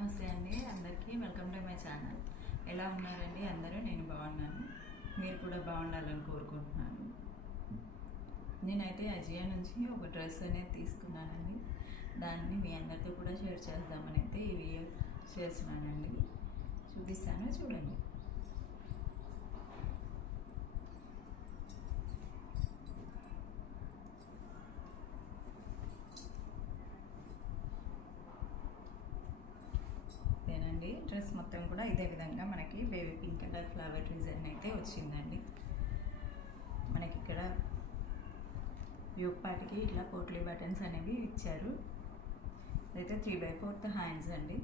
నమస్తే అండి అందరికీ వెల్కమ్ టు మై ఛానల్. ఎలా ఉన్నారండి అందరూ? నేను బాగున్నాను, మీరు కూడా బాగుండాలని కోరుకుంటున్నాను. నేనైతే అజియో నుంచి ఒక డ్రెస్ అనేది తీసుకున్నానండి. దాన్ని మీ అందరితో కూడా షేర్ చేద్దామని అయితే ఈ వీడియో చేస్తున్నానండి. చూపిస్తాను, చూడండి. ఇదేనండి డ్రెస్ మొత్తం కూడా ఇదే విధంగా మనకి baby pink colour flower design అయితే వచ్చిందండి. మనకి ఇక్కడ యోక్ పార్ట్కి ఇట్లా పోట్లీ బటన్స్ అనేవి ఇచ్చారు. ఇదైతే 3/4 హ్యాండ్స్ అండి.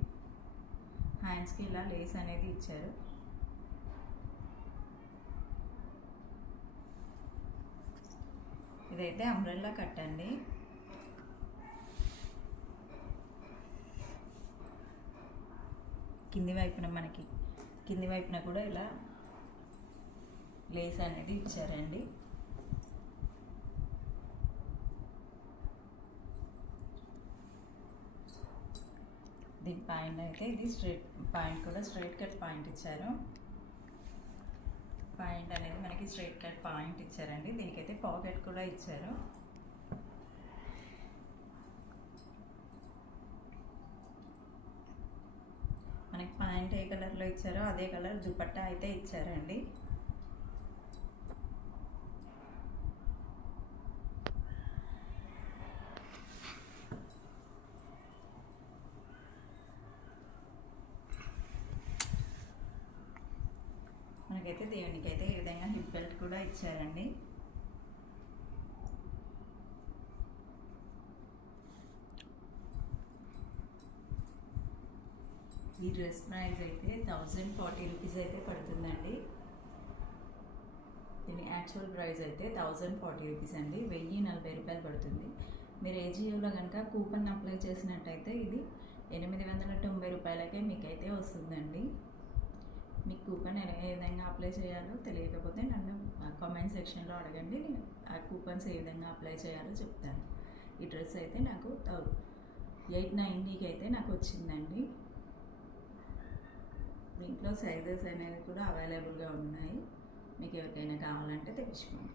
హ్యాండ్స్కి ఇలా లేస్ అనేది ఇచ్చారు. ఇదైతే అంబ్రెల్లా కట్ అండి. కింది వైపున కూడా ఇలా లేస్ అనేది ఇచ్చారండి. దీని పాయింట్ అయితే ఇది స్ట్రైట్ పాయింట్ కూడా స్ట్రైట్ కట్ పాయింట్ ఇచ్చారు. పాయింట్ అనేది మనకి స్ట్రైట్ కట్ పాయింట్ ఇచ్చారండి. దీనికైతే పాకెట్ కూడా ఇచ్చారు. మనకి ప్యాంట్ ఏ కలర్లో ఇచ్చారో అదే కలర్ దుపట్టా అయితే ఇచ్చారండి. మనకైతే దేవునికైతే ఈ విధంగా హిప్ బెల్ట్ కూడా ఇచ్చారండి. ఈ డ్రెస్ ప్రైస్ అయితే 1040 రూపీస్ అయితే పడుతుందండి. దీని యాక్చువల్ ప్రైస్ అయితే 1040 రూపీస్ అండి. 1040 రూపాయలు పడుతుంది. మీరు ఏజియోలో కనుక కూపన్ అప్లై చేసినట్టయితే ఇది 890 రూపాయలకే మీకైతే వస్తుందండి. మీకు కూపన్ ఏ విధంగా అప్లై చేయాలో తెలియకపోతే నన్ను కామెంట్ సెక్షన్లో అడగండి. నేను ఆ కూపన్స్ ఏ విధంగా అప్లై చేయాలో చెప్తాను. ఈ డ్రెస్ అయితే నాకు 890కి అయితే నాకు వచ్చిందండి. దీంట్లో సైజెస్ అనేవి కూడా అవైలబుల్గా ఉన్నాయి. మీకు ఎవరికైనా కావాలంటే తెప్పించుకోండి.